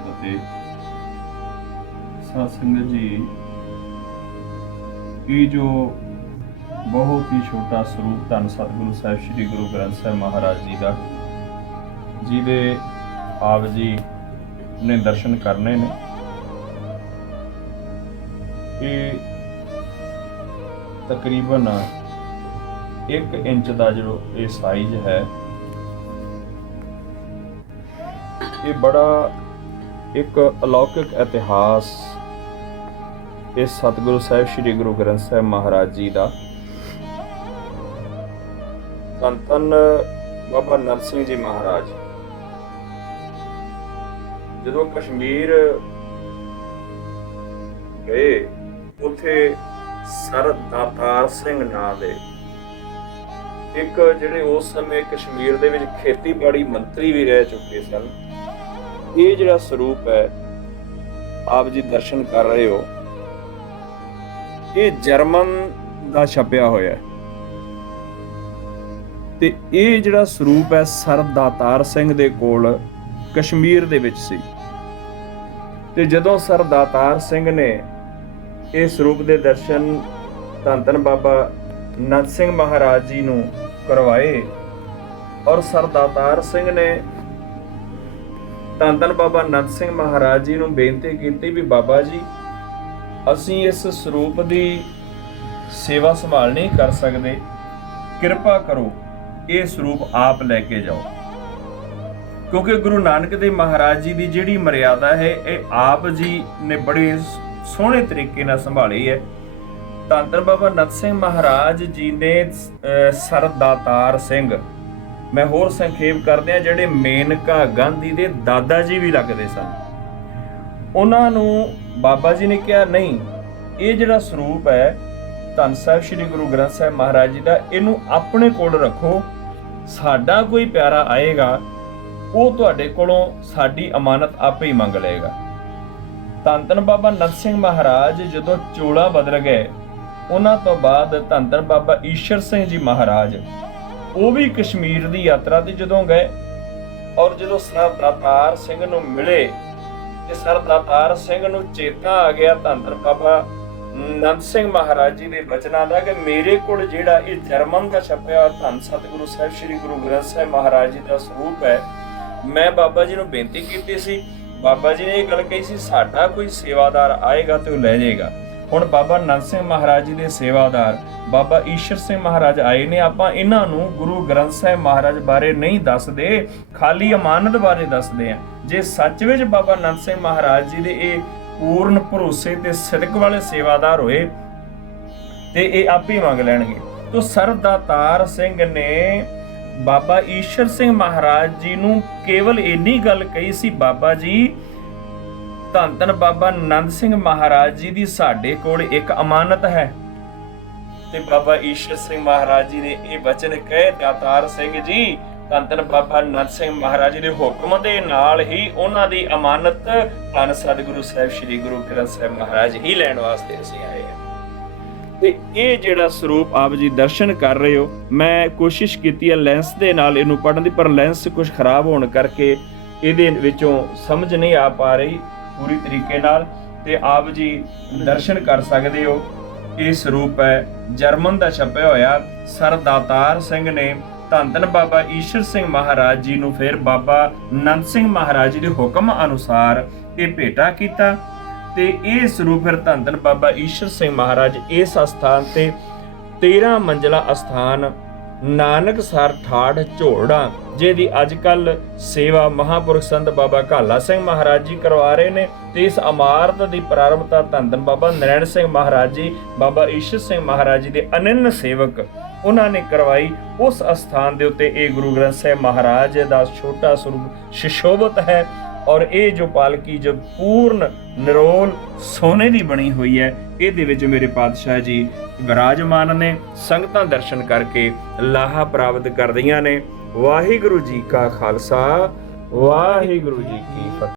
फतेह। साध संगत जी, ये जो बहुत ही छोटा स्वरूप धन सतगुरु साहिब श्री गुरु ग्रंथ साहिब महाराज जी का, जिहदे आप जी ने दर्शन करने ने, ये तकरीबन 1 इंच का जो ये साइज है, ये बड़ा एक अलौकिक इतिहास इस सतगुरु साहिब श्री गुरु ग्रंथ साहिब महाराज जी का। धन धन बाबा नरसिंह जी महाराज जदों कश्मीर गए, उथे सर दातार सिंह नां दे एक जिहड़े उस समय कश्मीर दे विच खेतीबाड़ी मंत्री भी रह चुके सन। ये जिहड़ा स्वरूप है आप जी दर्शन कर रहे हो, ये जर्मन दा छपिया होया है। ते ये जिहड़ा स्वरूप है सर दातार सिंह दे कोल कश्मीर दे विच सी। ते जदों सर दातार सिंह ने इस स्वरूप दे दर्शन धन धन बाबा नंद सिंह महाराज जी नूं करवाए, और सर दातार सिंह ने धन धन बाबा नंद सिंह महाराज जी नूं बेनती की भी बाबा जी, असीं इस स्वरूप दी सेवा संभाल नहीं कर सकते, किरपा करो ये स्वरूप आप लैके जाओ। क्योंकि गुरु नानक देव महाराज जी की जिहड़ी मर्यादा है, ये आप जी ने बड़े सोहणे तरीके नाल संभाली है। धन धन बाबा नंद सिंह महाराज जी ने सर दातार सिंह, मैं होर संखेप करदे आ, जिहड़े मेनका गांधी दे दादा जी भी लगदे सन, उन्हां नूं बाबा जी ने कहा नहीं, ये जिहड़ा स्वरूप है धन साहिब श्री गुरु ग्रंथ साहिब महाराज जी का, इनू अपने कोल रखो, साडा कोई प्यारा आएगा वो तुहाडे कोलों साडी अमानत आपे ही मंग लेगा। धन धन बाबा नंद सिंह महाराज जदों चोला बदल गए, उन्हां तो बाद धन धन बाबा ईश्वर सिंह जी महाराज वो भी कश्मीर की यात्रा ते जदों गए, और जदों सर दातार सिंह नूं मिले ते सर दातार सिंह नूं चेता आ गया धन धन बाबा नंद सिंह महाराज जी के बचनां दा कि मेरे कोल जिहड़ा ये जर्मन का छपिया धन सतगुरु साहिब श्री गुरु ग्रंथ साहिब महाराज जी का स्वरूप है, मैं बाबा जी नूं बेनती कीती सी, बाबा जी ने ये गल कही सी साडा कोई सेवादार आएगा तो लै जाएगा। हुण बाबा नंद सिंह महाराज जी के सेवादार बाबा ईश्वर सिंह महाराज आए ने, आपां इन्हां नूं गुरु ग्रंथ साहिब महाराज बारे नहीं दसदे, खाली अमानत बारे दसदे आ। जे सच विच बाबा नंद सिंह महाराज जी दे ये पूर्ण भरोसे ते सिदक वाले सेवादार होए ते ये आपे ही मंग लैणगे। तो सर दातार सिंह ने बाबा ईश्वर सिंह महाराज जी नूं केवल इन्नी गल कही सी, बाबा जी धन धन बाबा नंद सिंह महाराज जी दी साडे कोल एक अमानत है। ते बाबा ईश्वर सिंह महाराज जी ने ये वचन कहे, दातार सिंह जी धन धन बाबा नंद सिंह महाराज जी दे हुक्म दे नाल ही उन्हां दी अमानत धन सतगुरु साहिब श्री गुरु ग्रंथ साहिब महाराज ही लैण वास्ते असीं आए हैं। ते ये जिहड़ा स्वरूप आप जी दर्शन कर रहे हो, मैं कोशिश कीती है लेंस दे नाल इहनूं पढ़न दी, पर लेंस कुछ खराब होण करके इहदे विचों समझ नहीं आ पा रही पूरी तरीके नाल। ते आप जी दर्शन कर सकदे हो। ये स्वरूप है जर्मन का छपिया होया। सर दातार सिंह ने धन धन बाबा ईश्वर सिंह महाराज जी नूं फिर बाबा नंद सिंह महाराज जी के हुक्म अनुसार ये भेटा कीता। ते ये स्वरूप फिर धन धन बाबा ईश्वर सिंह महाराज इस अस्थान ते 13 मंजिला अस्थान नानक सर ठाड़ झोड़ा, जिहदी अजकल सेवा महापुरख संत बाबा घाला सिंह महाराज जी करवा रहे ने। ते इस इमारत की प्रारंभता धन धन बाबा नरैण सिंह महाराज जी, बाबा ईश्वर सिंह महाराज जी के अनन्य सेवक उन्होंने करवाई। उस अस्थान के उत्ते ये गुरु ग्रंथ साहिब महाराज का छोटा स्वरूप सुशोभित है, और ये जो पालकी जो पूर्ण निरोल सोने की बनी हुई है, ये मेरे पातशाह जी विराजमान ने। संगतां दर्शन करके लाहा प्राप्त करदियां ने। वाहिगुरु जी का खालसा, वाहिगुरु जी की फतेह।